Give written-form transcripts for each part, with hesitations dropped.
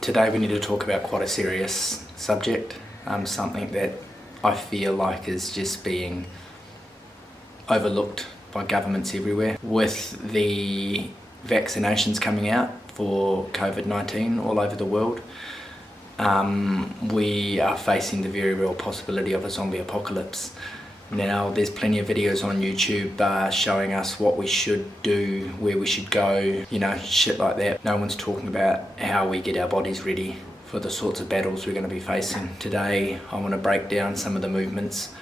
Today we need to talk about quite a serious subject, something that I feel like is just being overlooked by governments everywhere. With the vaccinations coming out for COVID-19 all over the world, we are facing the very real possibility of a zombie apocalypse. Now, there's plenty of videos on YouTube showing us what we should do, where we should go, shit like that. No one's talking about how we get our bodies ready for the sorts of battles we're going to be facing. Today, I want to break down some of the movements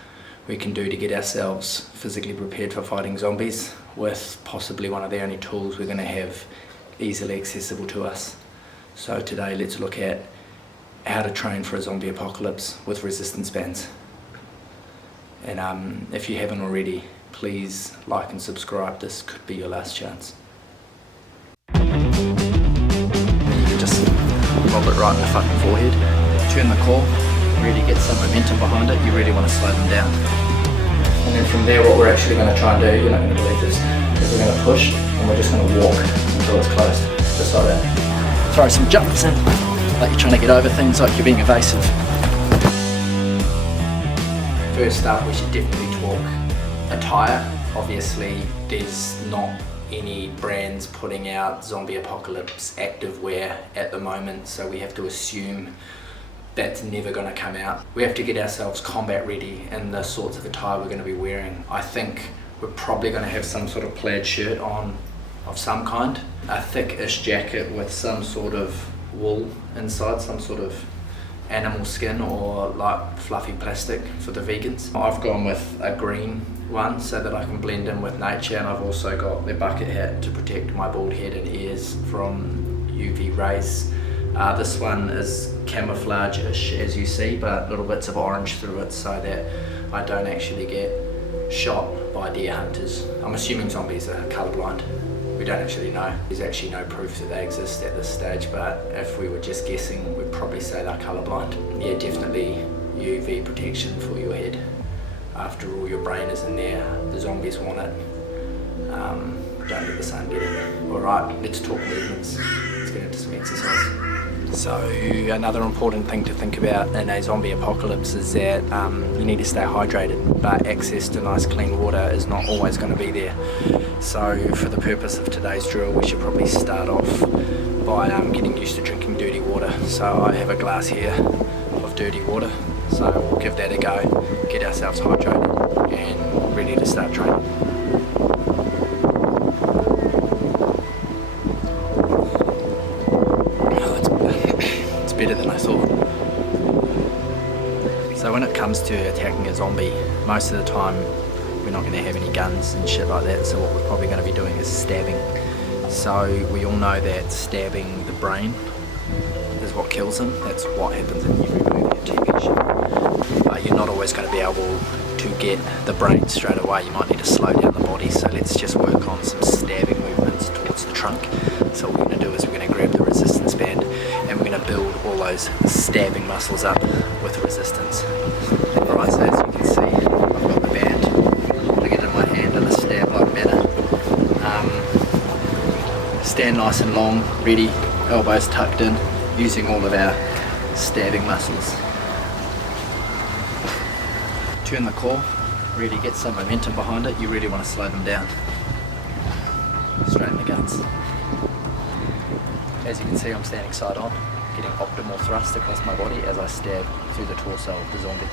we can do to get ourselves physically prepared for fighting zombies, with possibly one of the only tools we're going to have easily accessible to us. So today, let's look at how to train for a zombie apocalypse with resistance bands. And if you haven't already, please like and subscribe. This could be your last chance. You can just lob it right in the fucking forehead. Turn the core, really get some momentum behind it. You really want to slow them down. And then from there, what we're actually going to try and do, you're not going to believe this, is we're going to push and we're just going to walk until it's closed, just like that. Throw some jumps in, like you're trying to get over things, like you're being evasive. First up, we should definitely talk attire. Obviously, there's not any brands putting out zombie apocalypse activewear at the moment, so we have to assume that's never going to come out. We have to get ourselves combat ready in the sorts of attire we're going to be wearing. I think we're probably going to have some sort of plaid shirt on of some kind, a thick-ish jacket with some sort of wool inside, some sort of animal skin or like fluffy plastic for the vegans. I've gone with a green one so that I can blend in with nature, and I've also got the bucket hat to protect my bald head and ears from UV rays. This one is camouflage-ish, as you see, but little bits of orange through it so that I don't actually get shot by deer hunters. I'm assuming zombies are colourblind. We don't actually know. There's actually no proof that they exist at this stage, but if we were just guessing, we'd probably say they're colourblind. Yeah, definitely UV protection for your head. After all, your brain is in there. The zombies want it. Don't let the sun get it. Alright, let's talk movements. Let's get into some exercise. So another important thing to think about in a zombie apocalypse is that you need to stay hydrated, but access to nice clean water is not always going to be there. So for the purpose of today's drill, we should probably start off by getting used to drinking dirty water. So I have a glass here of dirty water, so we'll give that a go, get ourselves hydrated and ready to start training. Better than I thought. So when it comes to attacking a zombie, most of the time we're not going to have any guns and shit like that, so what we're probably going to be doing is stabbing. So we all know that stabbing the brain is what kills them. That's what happens in every movie and TV show. But you're not always going to be able to get the brain straight away. You might need to slow down the body, so let's just work on some stabbing movements towards the trunk. So what we're going to do is we're going to grab the resistance band and we're going to build all those stabbing muscles up with resistance. Alright, so as you can see, I've got the band. I'm going to get it in my hand in a stab-like manner. Stand nice and long, ready, elbows tucked in, using all of our stabbing muscles. Turn the core, really get some momentum behind it. You really want to slow them down. Straighten the guns. As you can see, I'm standing side on, getting optimal thrust across my body as I stab through the torso of the zombie.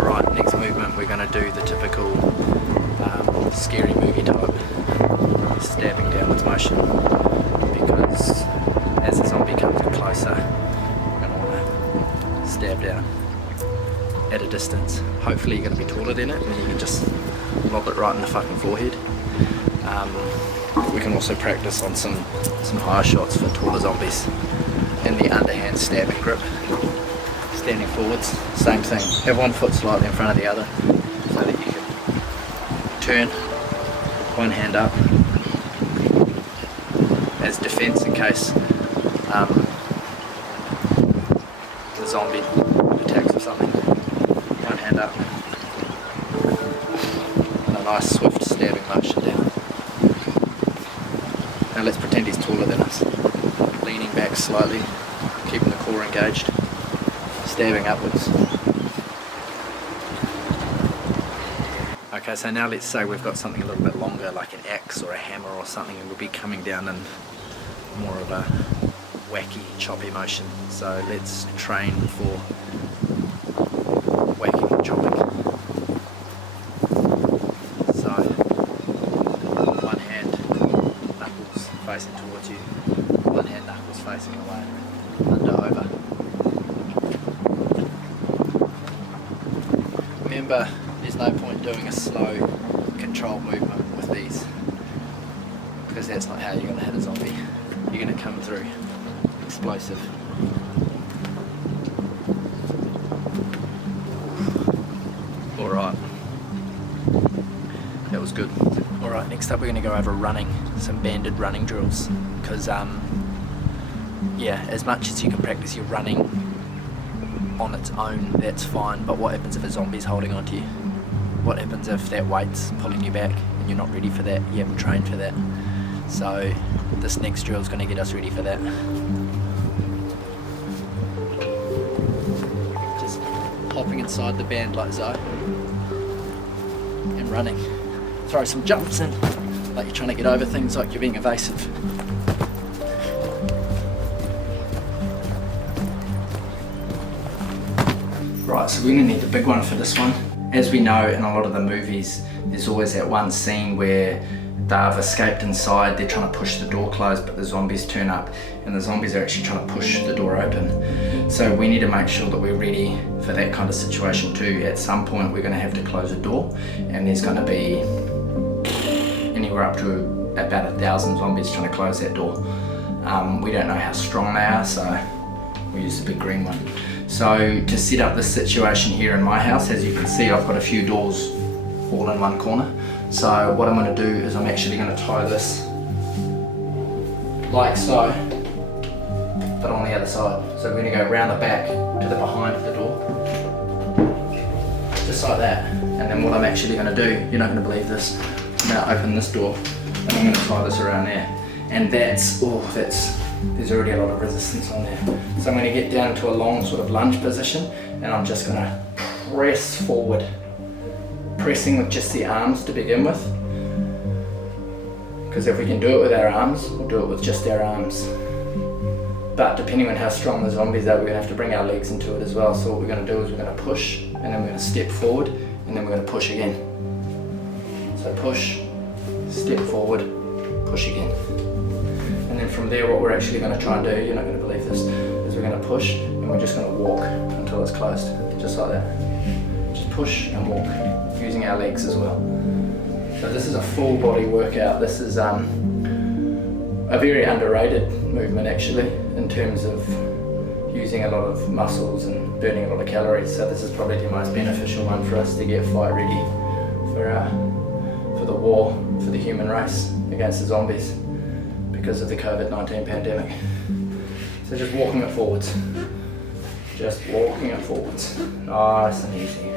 Alright, next movement we're going to do the typical scary movie type stabbing downwards motion, because as the zombie comes in closer, we're going to want to stab down at a distance. Hopefully you're going to be taller than it and then you can just lob it right in the fucking forehead. We can also practice on some higher shots for taller zombies. In the underhand stabbing grip, standing forwards, same thing. Have one foot slightly in front of the other so that you can turn one hand up as defense in case the zombie attacks or something. One hand up. nice swift stabbing motion down. Now let's pretend he's taller than us. Leaning back slightly, keeping the core engaged, stabbing upwards. Okay, so now let's say we've got something a little bit longer, like an axe or a hammer or something, and we'll be coming down in more of a wacky, choppy motion. So let's train for whacking and chopping. So, one hand, knuckles facing towards you, one hand, knuckles facing away, under, over. Remember, there's no point doing a slow, controlled movement with these, because that's not how you're going to hit a zombie. You're going to come through explosive. Alright, that was good. Alright, next up we're going to go over running, some banded running drills, because yeah, as much as you can practice your running on its own, that's fine, but what happens if a zombie's holding onto you? What happens if that weight's pulling you back and you're not ready for that, you haven't trained for that? So this next drill is going to get us ready for that. Just hopping inside the band like so and running. Throw some jumps in, like you're trying to get over things, like you're being evasive. Right, so we're going to need the big one for this one. As we know, in a lot of the movies, there's always that one scene where they've escaped inside, they're trying to push the door closed, but the zombies turn up, and the zombies are actually trying to push the door open. So we need to make sure that we're ready for that kind of situation too. At some point, we're going to have to close a door, and there's going to be anywhere up to about 1,000 zombies trying to close that door. We don't know how strong they are, so we use the big green one. So to set up this situation here in my house, as you can see, I've got a few doors all in one corner. So what I'm going to do is I'm actually going to tie this like so, but on the other side. So we're going to go round the back to the behind of the door, just like that. And then what I'm actually going to do, you're not going to believe this, I'm going to open this door and I'm going to tie this around there. And there's already a lot of resistance on there. So I'm going to get down to a long sort of lunge position, and I'm just going to press forward, pressing with just the arms to begin with, because if we can do it with our arms, we'll do it with just our arms. But depending on how strong the zombies are, we're going to have to bring our legs into it as well. So what we're going to do is we're going to push, and then we're going to step forward, and then we're going to push again. So push, step forward, push again. And then from there, what we're actually going to try and do, you're not going to believe this, is we're going to push and we're just going to walk until it's closed, just like that. Just push and walk, using our legs as well. So this is a full body workout. This is a very underrated movement actually, in terms of using a lot of muscles and burning a lot of calories. So this is probably the most beneficial one for us to get fight ready for the war, for the human race against the zombies, because of the COVID-19 pandemic. So just walking it forwards. Just walking it forwards. Nice and easy.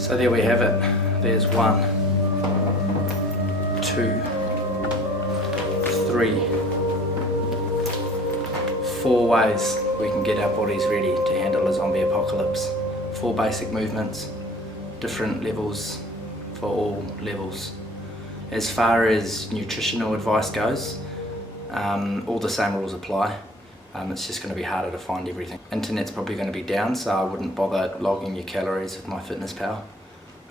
So there we have it. There's 1, 2, 3, 4 ways we can get our bodies ready to handle a zombie apocalypse. 4 basic movements, different levels for all levels. As far as nutritional advice goes, all the same rules apply. It's just going to be harder to find everything. Internet's probably going to be down, so I wouldn't bother logging your calories with MyFitnessPal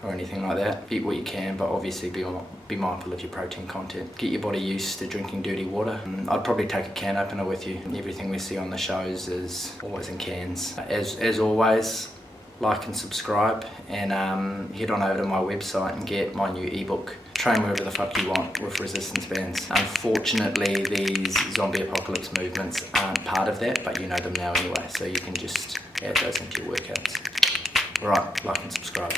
or anything like that. Eat what you can, but obviously be mindful of your protein content. Get your body used to drinking dirty water. I'd probably take a can opener with you. Everything we see on the shows is always in cans. As always, like and subscribe, and head on over to my website and get my new ebook. Train wherever the fuck you want with resistance bands. Unfortunately, these zombie apocalypse movements aren't part of that, but you know them now anyway, so you can just add those into your workouts. Alright, like and subscribe.